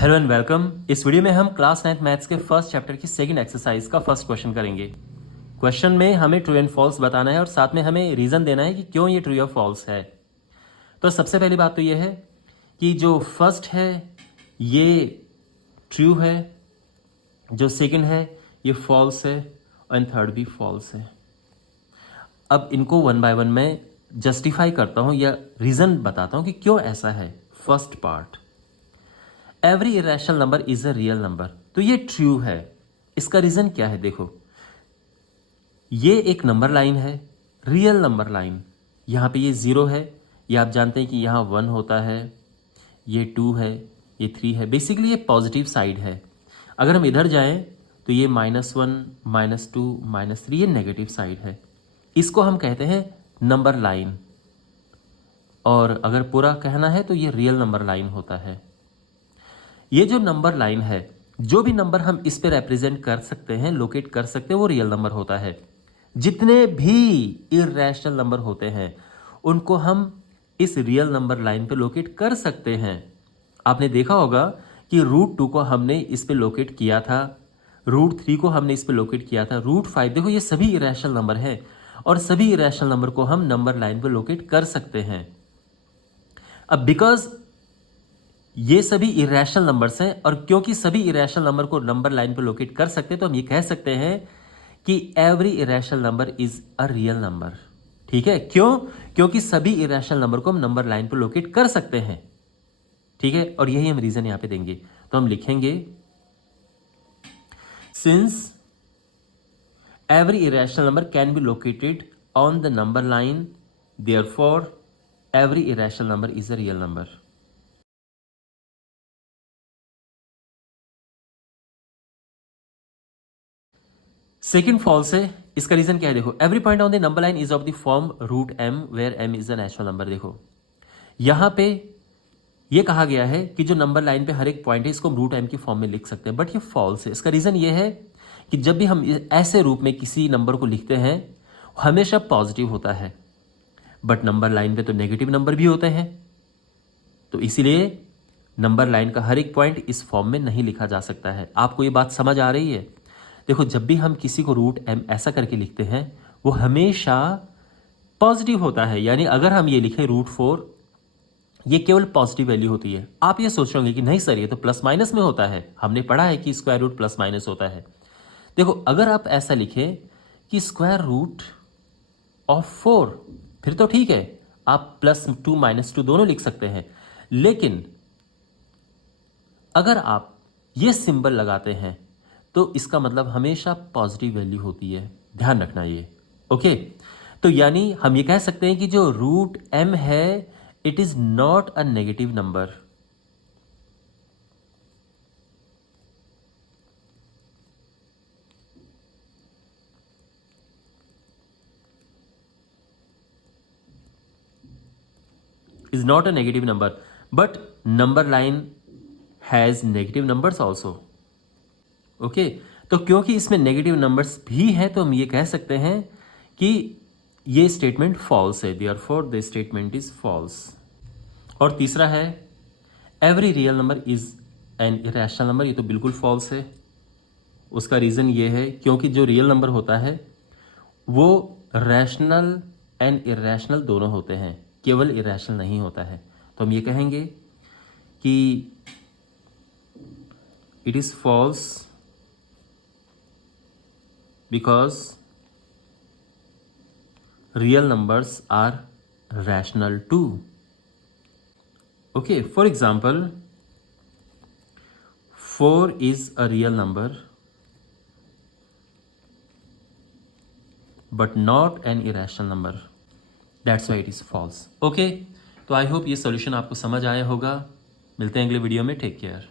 Hello and welcome. इस video में हम क्लास 9th मैथ्स के फर्स्ट चैप्टर की सेकंड एक्सरसाइज का फर्स्ट क्वेश्चन करेंगे। क्वेश्चन में हमें ट्रू एंड फॉल्स बताना है और साथ में हमें रीजन देना है कि क्यों ये ट्रू या फॉल्स है। तो सबसे पहली बात तो ये है कि जो फर्स्ट है ये ट्रू है, जो सेकंड है ये फॉल्स है और थर्ड भी फॉल्स है। अब इनको वन बाय वन मैं जस्टिफाई करता हूं या रीजन बताता हूं कि क्यों ऐसा है। First part, every irrational number is a real number, तो ये ट्रू है। इसका रीजन क्या है? देखो, ये एक नंबर लाइन है, रियल नंबर लाइन। यहां पे ये 0 है, ये आप जानते हैं कि यहां 1 होता है, ये 2 है, ये 3 है। बेसिकली ये पॉजिटिव साइड है। अगर हम इधर जाएं तो ये -1, -2, -3 ये नेगेटिव साइड है। इसको हम कहते हैं नंबर लाइन, और अगर पूरा कहना है तो ये रियल नंबर लाइन होता है। ये जो नंबर लाइन है, जो भी नंबर हम इस पे रिप्रेजेंट कर सकते हैं, लोकेट कर सकते हैं, वो रियल नंबर होता है। जितने भी इररेशनल नंबर होते हैं उनको हम इस रियल नंबर लाइन पे लोकेट कर सकते हैं। आपने देखा होगा कि √2 को हमने इस पे लोकेट किया था, √3 को हमने इस पे लोकेट किया था, √5, देखो ये सभी इरेशनल नंबर है और सभी इरेशनल नंबर को हम नंबर लाइन पे लोकेट कर सकते हैं। अब बिकॉज ये सभी इरेशनल नंबर्स हैं और क्योंकि सभी इरेशनल नंबर को नंबर लाइन पर लोकेट कर सकते हैं तो हम ये कह सकते हैं कि every irrational number is a real number. ठीक है, क्यों? क्योंकि सभी इरेशनल नंबर को हम नंबर लाइन पर लोकेट कर सकते हैं। ठीक है, और यही हम रीजन यहां पे देंगे। तो हम लिखेंगे since every irrational number can be located on the number line, therefore every irrational number is a real number. Second false है। इसका रीजन क्या है? देखो, every point on the number line is of the form √m where m is a natural number. देखो यहां पे ये कहा गया है कि जो नंबर लाइन पे हर एक पॉइंट है इसको हम √m की फॉर्म में लिख सकते हैं, बट ये फॉल्स है। इसका रीजन ये है कि जब भी हम ऐसे रूप में किसी नंबर को लिखते हैं हमेशा पॉजिटिव होता है, बट नंबर लाइन पे तो नेगेटिव नंबर भी होते हैं। तो इसीलिए नंबर लाइन का हर एक पॉइंट इस फॉर्म में नहीं लिखा जा सकता है। आपको ये बात समझ आ रही है? देखो, जब भी हम किसी को √m ऐसा करके लिखते हैं वो हमेशा पॉजिटिव होता है। यानी अगर हम ये लिखें √4, ये केवल पॉजिटिव वैल्यू होती है। आप ये सोच रहे होंगे कि नहीं सर, ये तो प्लस माइनस में होता है, हमने पढ़ा है कि स्क्वायर रूट प्लस माइनस होता है। देखो, अगर आप ऐसा लिखें कि स्क्वायर रूट ऑफ 4, फिर तो ठीक है, आप +2 -2 दोनों लिख सकते हैं। लेकिन अगर आप ये सिंबल लगाते हैं तो इसका मतलब हमेशा पॉजिटिव वैल्यू होती है। ध्यान रखना ये। ओके, तो यानी हम ये कह सकते हैं कि जो √m है it is not a negative number. Is not a negative number, but number line has negative numbers also. Okay, तो क्योंकि इसमें नेगेटिव नंबर्स भी हैं तो हम ये कह सकते हैं कि ये स्टेटमेंट फॉल्स है, therefore the statement is false. और तीसरा है every real number is an irrational number, ये तो बिल्कुल फॉल्स है। उसका रीज़न ये है क्योंकि जो रियल नंबर होता है वो रैशनल एंड इरेशनल दोनों होते हैं, केवल इरेशनल नहीं होता है। तो हम ये कहेंगे कि it is false because real numbers are rational too. Okay, for example 4 is a real number but not an irrational number, that's why it is false. Okay, तो आई होप ये सॉल्यूशन आपको समझ आया होगा। मिलते हैं अगले वीडियो में। Take care.